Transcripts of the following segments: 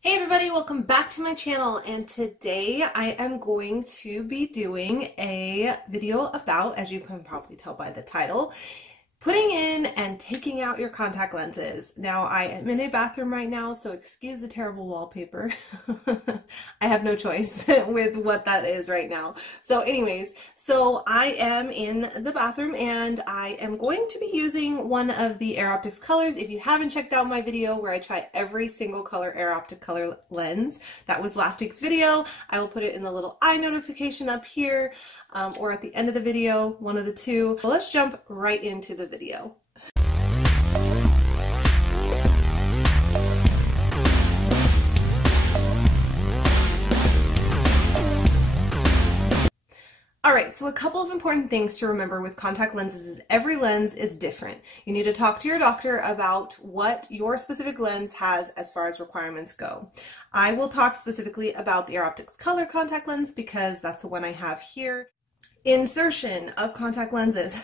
Hey everybody, welcome back to my channel, and today I am going to be doing a video about, as you can probably tell by the title, putting in and taking out your contact lenses. Now I am in a bathroom right now, so excuse the terrible wallpaper. I have no choice with what that is right now. So anyways, so I am in the bathroom and I am going to be using one of the Air Optix colors. If you haven't checked out my video where I try every single color Air Optic color lens, that was last week's video. I will put it in the little eye notification up here or at the end of the video, one of the two. So let's jump right into the video. Alright, so a couple of important things to remember with contact lenses is every lens is different. You need to talk to your doctor about what your specific lens has as far as requirements go. I will talk specifically about the Air Optix color contact lens because that's the one I have here. Insertion of contact lenses.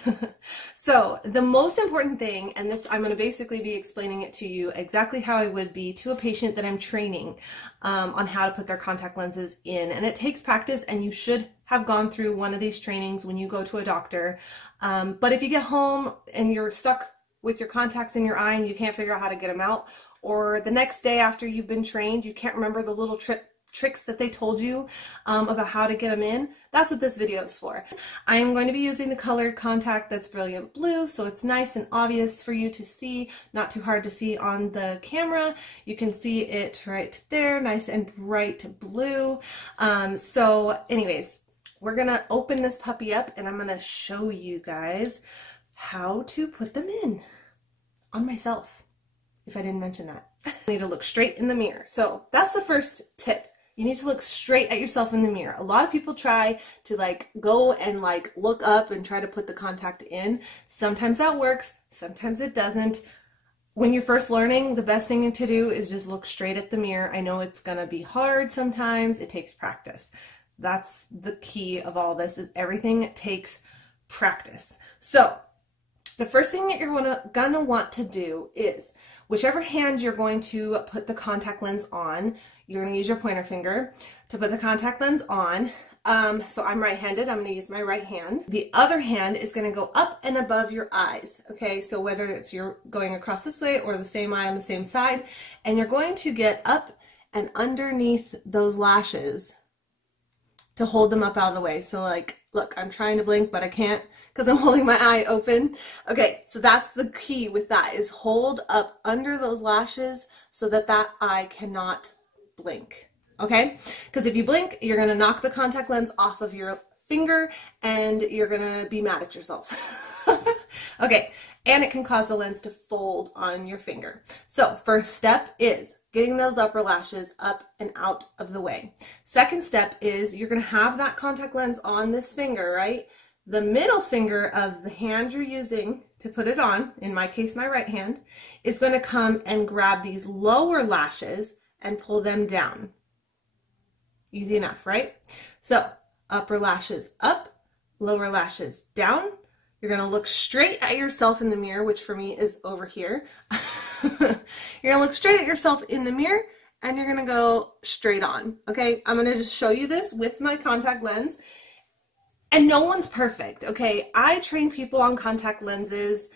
So the most important thing, and this I'm going to basically be explaining it to you exactly how I would be to a patient that I'm training on how to put their contact lenses in, and it takes practice, and you should have gone through one of these trainings when you go to a doctor. But if you get home and you're stuck with your contacts in your eye and you can't figure out how to get them out, or the next day after you've been trained you can't remember the little tricks that they told you about how to get them in, that's what this video is for. I am going to be using the color contact that's brilliant blue, so it's nice and obvious for you to see, not too hard to see on the camera. You can see it right there, nice and bright blue. So anyways, we're gonna open this puppy up and I'm gonna show you guys how to put them in on myself, if I didn't mention that. You need to look straight in the mirror. So that's the first tip. You need to look straight at yourself in the mirror. A lot of people try to go and look up and try to put the contact in. Sometimes that works, sometimes it doesn't. When you're first learning, the best thing to do is just look straight at the mirror. I know it's gonna be hard sometimes, it takes practice. That's the key of all this, is everything takes practice. So the first thing that you're gonna want to do is, whichever hand you're going to put the contact lens on, you're gonna use your pointer finger to put the contact lens on. So I'm right-handed, I'm gonna use my right hand. The other hand is gonna go up and above your eyes, okay? So whether it's you're going across this way or the same eye on the same side, and you're going to get up and underneath those lashes to hold them up out of the way. So look, I'm trying to blink, but I can't because I'm holding my eye open. Okay, so that's the key with that, is hold up under those lashes so that that eye cannot blink, okay? Because if you blink, you're gonna knock the contact lens off of your finger and you're gonna be mad at yourself. Okay, and it can cause the lens to fold on your finger. So first step is getting those upper lashes up and out of the way. Second step is you're gonna have that contact lens on this finger, right? The middle finger of the hand you're using to put it on, in my case my right hand, is gonna come and grab these lower lashes and pull them down. Easy enough, right? So upper lashes up, lower lashes down. You're gonna look straight at yourself in the mirror, which for me is over here. You're gonna look straight at yourself in the mirror and you're gonna go straight on, okay? I'm gonna just show you this with my contact lens. And no one's perfect, okay? I train people on contact lenses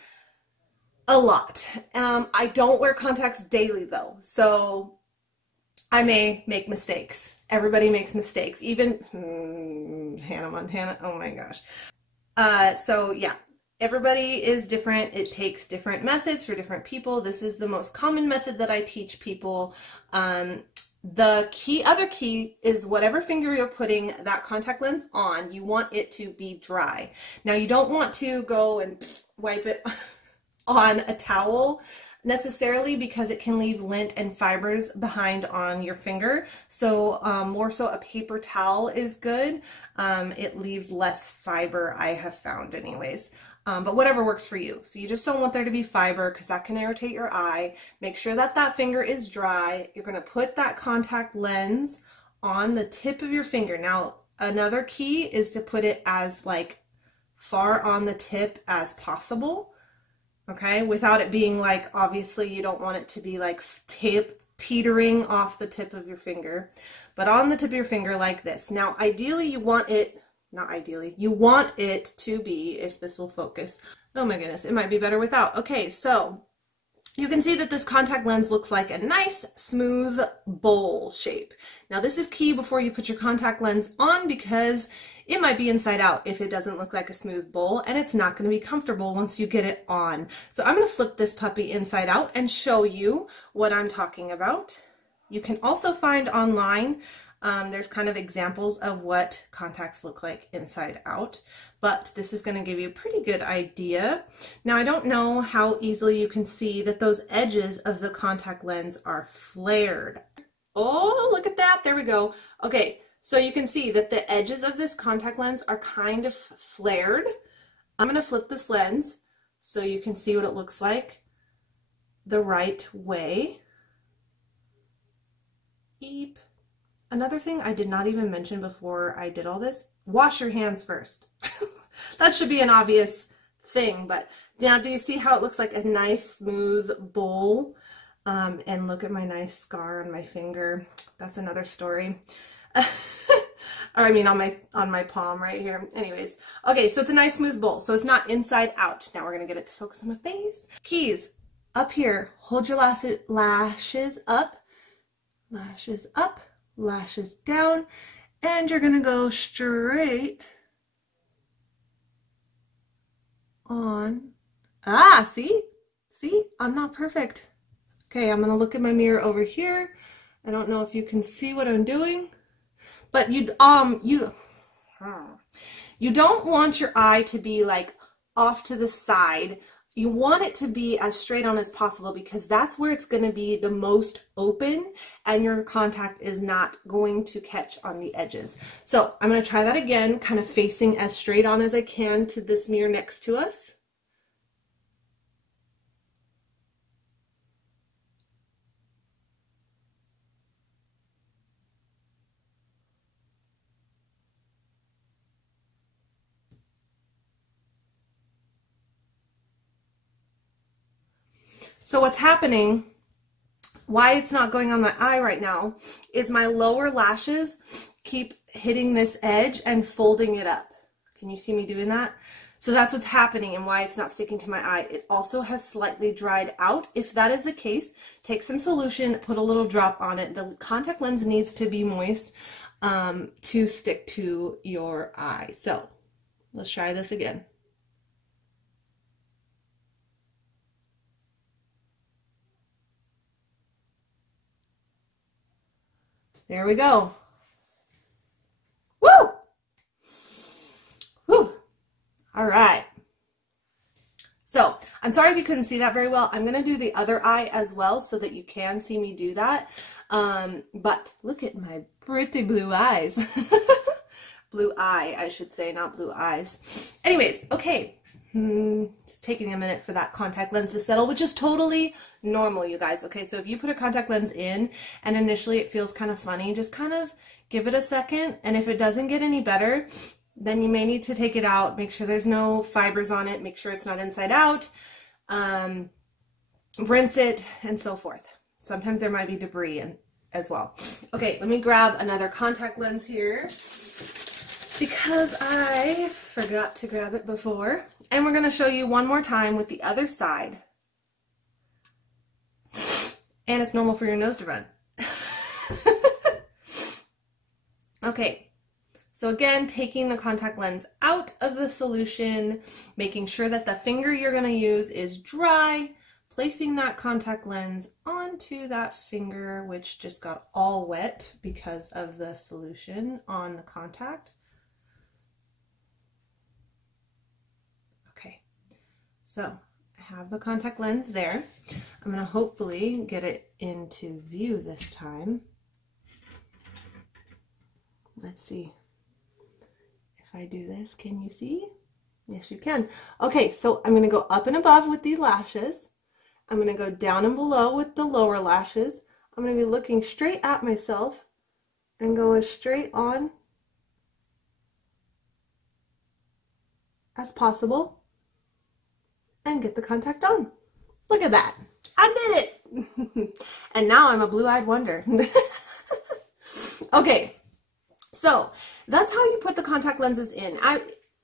a lot. I don't wear contacts daily though, so I may make mistakes. Everybody makes mistakes, even Hannah Montana, oh my gosh. So yeah, everybody is different. It takes different methods for different people. This is the most common method that I teach people. The other key is whatever finger you're putting that contact lens on, you want it to be dry. Now you don't want to go and wipe it on a towel necessarily, because it can leave lint and fibers behind on your finger. So more so a paper towel is good. It leaves less fiber, I have found anyways. But whatever works for you. So you just don't want there to be fiber because that can irritate your eye. Make sure that that finger is dry. You're gonna put that contact lens on the tip of your finger. Now, another key is to put it as far on the tip as possible. Okay, without it being obviously you don't want it to be teetering off the tip of your finger, but on the tip of your finger like this. Now, ideally you want it, not ideally, you want it to be, if this will focus. Oh my goodness, it might be better without. Okay, so you can see that this contact lens looks like a nice smooth bowl shape. Now this is key before you put your contact lens on, because it might be inside out if it doesn't look like a smooth bowl, and it's not going to be comfortable once you get it on. So I'm going to flip this puppy inside out and show you what I'm talking about. You can also find online, there's kind of examples of what contacts look like inside out, but this is going to give you a pretty good idea. Now, I don't know how easily you can see that those edges of the contact lens are flared. Oh, look at that. There we go. Okay, so you can see that the edges of this contact lens are kind of flared. I'm going to flip this lens so you can see what it looks like the right way. Beep. Another thing I did not even mention before I did all this, wash your hands first. That should be an obvious thing, but now do you see how it looks like a nice smooth bowl? And look at my nice scar on my finger. That's another story. Or I mean on my palm right here. Anyways, okay, so it's a nice smooth bowl, so it's not inside out. Now we're gonna get it to focus on my face. Keys, up here, hold your lashes up, lashes down, and you're gonna go straight on. Ah, see, I'm not perfect. Okay, I'm gonna look at my mirror over here. I don't know if you can see what I'm doing, but you don't want your eye to be like off to the side. You want it to be as straight on as possible, because that's where it's going to be the most open and your contact is not going to catch on the edges. So I'm going to try that again, kind of facing as straight on as I can to this mirror next to us. So what's happening, why it's not going on my eye right now, is my lower lashes keep hitting this edge and folding it up. Can you see me doing that? So that's what's happening and why it's not sticking to my eye. It also has slightly dried out. If that is the case, take some solution, put a little drop on it. The contact lens needs to be moist to stick to your eye. So let's try this again. There we go. Woo! Whew. All right. So I'm sorry if you couldn't see that very well. I'm going to do the other eye as well so that you can see me do that. But look at my pretty blue eyes. Blue eye, I should say, not blue eyes. Anyways, okay. Just taking a minute for that contact lens to settle, which is totally normal, you guys. Okay, so if you put a contact lens in and initially it feels kind of funny, just kind of give it a second, and if it doesn't get any better, then you may need to take it out, make sure there's no fibers on it, make sure it's not inside out, rinse it, and so forth. Sometimes there might be debris in as well. Okay, let me grab another contact lens here because I forgot to grab it before. And we're going to show you one more time with the other side. And it's normal for your nose to run. Okay, so again, taking the contact lens out of the solution, making sure that the finger you're going to use is dry, placing that contact lens onto that finger, which just got all wet because of the solution on the contact. So I have the contact lens there. I'm going to hopefully get it into view this time. Let's see. If I do this, can you see? Yes, you can. Okay, so I'm going to go up and above with these lashes. I'm going to go down and below with the lower lashes. I'm going to be looking straight at myself and go as straight on as possible. And get the contact on. Look at that. I did it. And now I'm a blue-eyed wonder. Okay, so that's how you put the contact lenses in.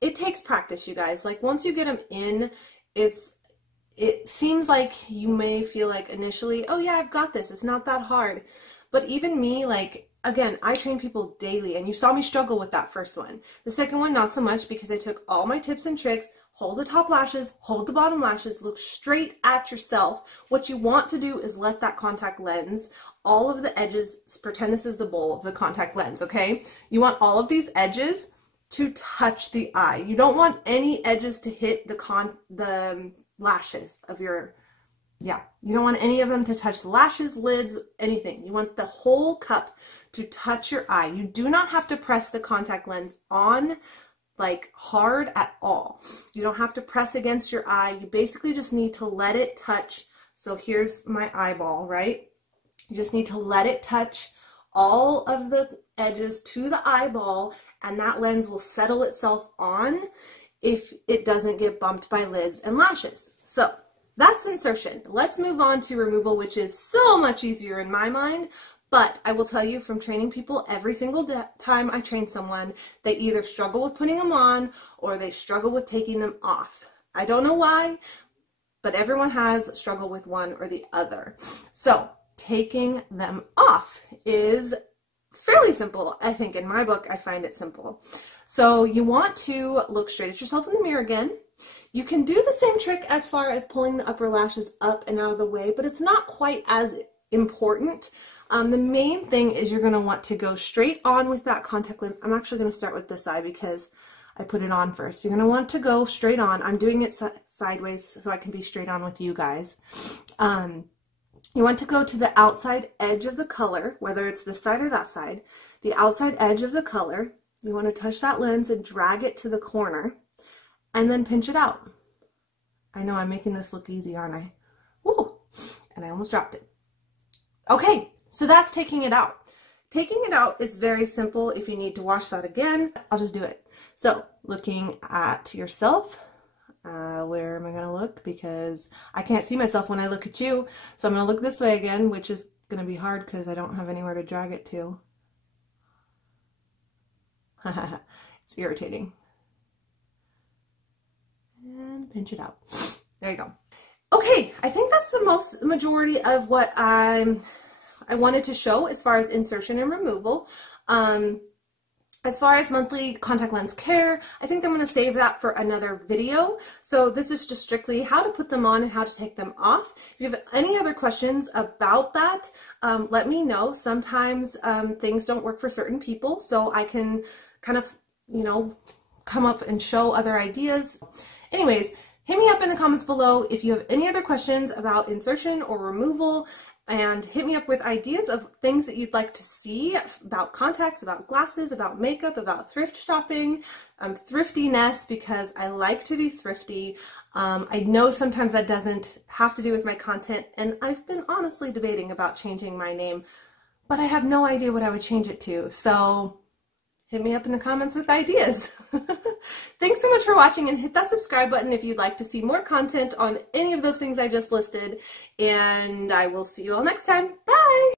It takes practice, you guys. Like once you get them in, it seems like you may feel like initially, oh yeah, I've got this. It's not that hard. But even me, like, again, I train people daily, and you saw me struggle with that first one. The second one, not so much, because I took all my tips and tricks. Hold the top lashes, hold the bottom lashes, look straight at yourself. What you want to do is let that contact lens, all of the edges, pretend this is the bowl of the contact lens, okay? You want all of these edges to touch the eye. You don't want any edges to hit the lashes of your, you don't want any of them to touch the lashes, lids, anything. You want the whole cup to touch your eye. You do not have to press the contact lens on like hard at all. You don't have to press against your eye. You basically just need to let it touch. So here's my eyeball, right? You just need to let it touch all of the edges to the eyeball, and that lens will settle itself on if it doesn't get bumped by lids and lashes. So that's insertion. Let's move on to removal, which is so much easier in my mind. But I will tell you from training people, every single time I train someone, they either struggle with putting them on or they struggle with taking them off. I don't know why, but everyone has struggled with one or the other. So taking them off is fairly simple. I think in my book, I find it simple. So you want to look straight at yourself in the mirror again. You can do the same trick as far as pulling the upper lashes up and out of the way, but it's not quite as important. The main thing is you're going to want to go straight on with that contact lens. I'm actually going to start with this eye because I put it on first. You're going to want to go straight on. I'm doing it sideways so I can be straight on with you guys. You want to go to the outside edge of the color, whether it's this side or that side. The outside edge of the color, you want to touch that lens and drag it to the corner and then pinch it out. I know I'm making this look easy, aren't I? Woo! And I almost dropped it. Okay. So that's taking it out. Taking it out is very simple. If you need to wash that again, I'll just do it. So looking at yourself, where am I going to look? Because I can't see myself when I look at you. So I'm going to look this way again, which is going to be hard because I don't have anywhere to drag it to. It's irritating. And pinch it out. There you go. Okay, I think that's the majority of what I wanted to show as far as insertion and removal. As far as monthly contact lens care, I think I'm going to save that for another video. So this is just strictly how to put them on and how to take them off. If you have any other questions about that, let me know. Sometimes things don't work for certain people, so I can kind of, come up and show other ideas. Anyways, hit me up in the comments below if you have any other questions about insertion or removal, and hit me up with ideas of things that you'd like to see about contacts, about glasses, about makeup, about thrift shopping, thriftiness, because I like to be thrifty. I know sometimes that doesn't have to do with my content, and I've been honestly debating about changing my name, but I have no idea what I would change it to, so hit me up in the comments with ideas. Thanks so much for watching, and hit that subscribe button if you'd like to see more content on any of those things I just listed, and I will see you all next time. Bye!